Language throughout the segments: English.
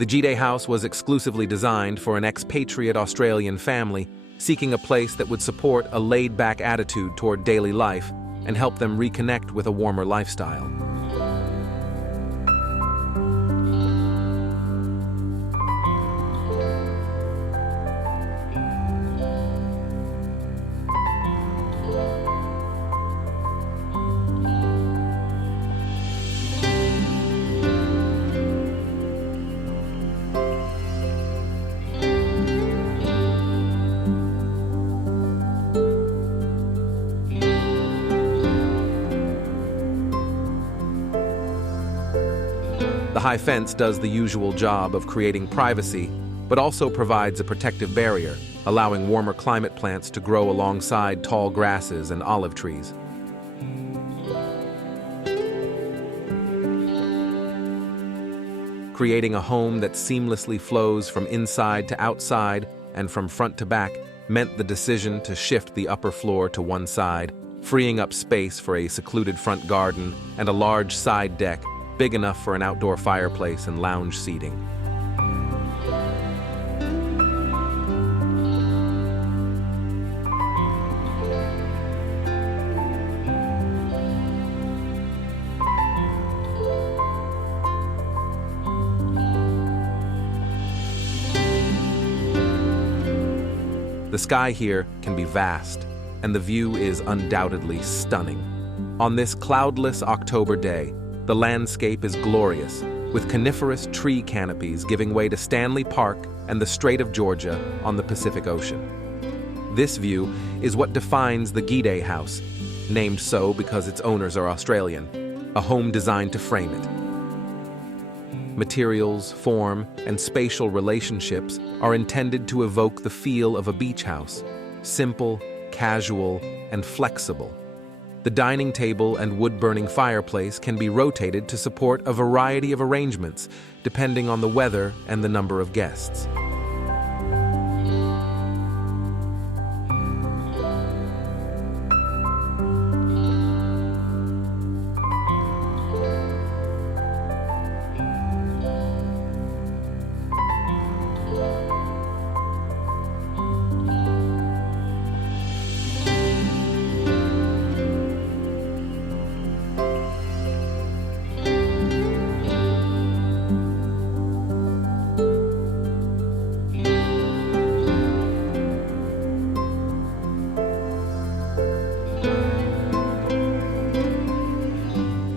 The Gide house was exclusively designed for an expatriate Australian family seeking a place that would support a laid-back attitude toward daily life and help them reconnect with a warmer lifestyle. The high fence does the usual job of creating privacy, but also provides a protective barrier, allowing warmer climate plants to grow alongside tall grasses and olive trees. Creating a home that seamlessly flows from inside to outside and from front to back meant the decision to shift the upper floor to one side, freeing up space for a secluded front garden and a large side deck big enough for an outdoor fireplace and lounge seating. The sky here can be vast, and the view is undoubtedly stunning. On this cloudless October day, the landscape is glorious, with coniferous tree canopies giving way to Stanley Park and the Strait of Georgia on the Pacific Ocean. This view is what defines the Gide house, named so because its owners are Australian, a home designed to frame it. Materials, form, and spatial relationships are intended to evoke the feel of a beach house, simple, casual, and flexible. The dining table and wood-burning fireplace can be rotated to support a variety of arrangements, depending on the weather and the number of guests.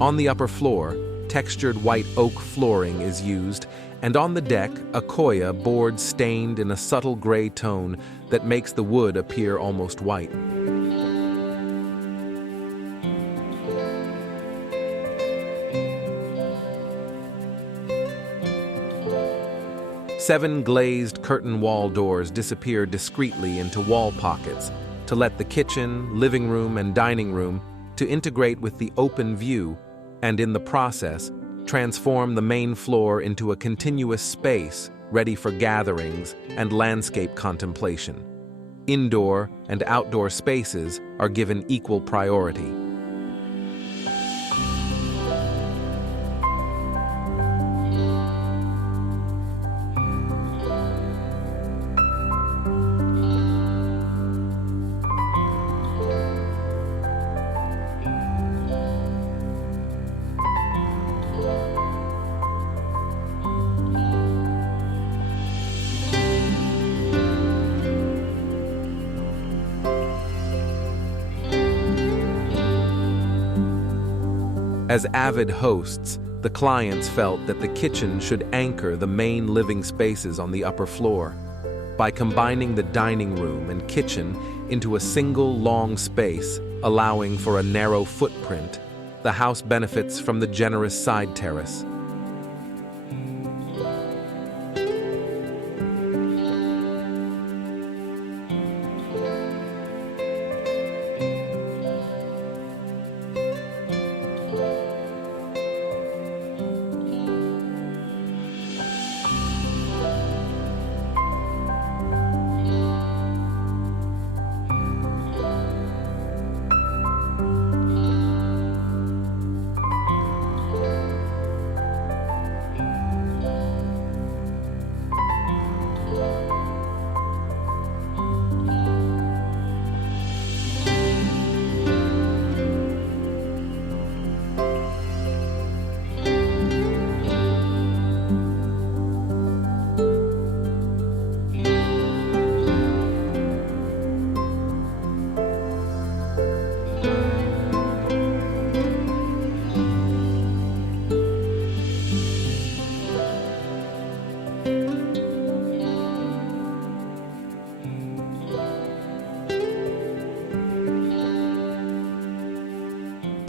On the upper floor, textured white oak flooring is used, and on the deck, a koya board stained in a subtle gray tone that makes the wood appear almost white. Seven glazed curtain wall doors disappear discreetly into wall pockets to let the kitchen, living room, and dining room to integrate with the open view and, in the process, transform the main floor into a continuous space ready for gatherings and landscape contemplation. Indoor and outdoor spaces are given equal priority. As avid hosts, the clients felt that the kitchen should anchor the main living spaces on the upper floor. By combining the dining room and kitchen into a single long space, allowing for a narrow footprint, the house benefits from the generous side terrace.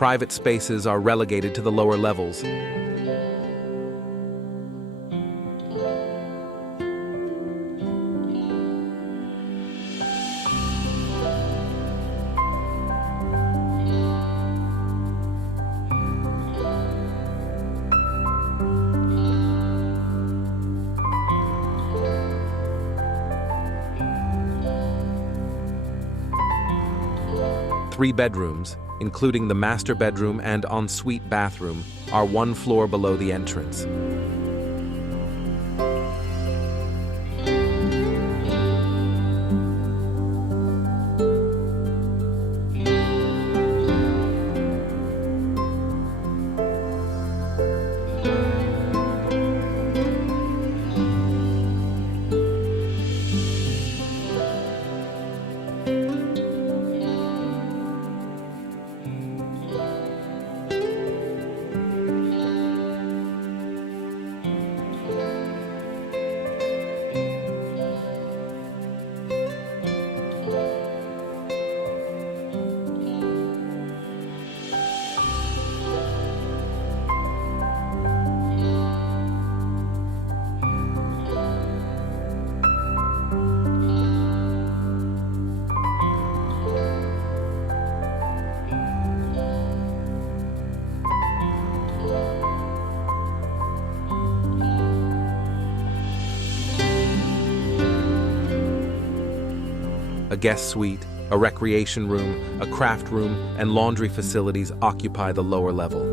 Private spaces are relegated to the lower levels. Three bedrooms, including the master bedroom and ensuite bathroom, are one floor below the entrance. A guest suite, a recreation room, a craft room, and laundry facilities occupy the lower level.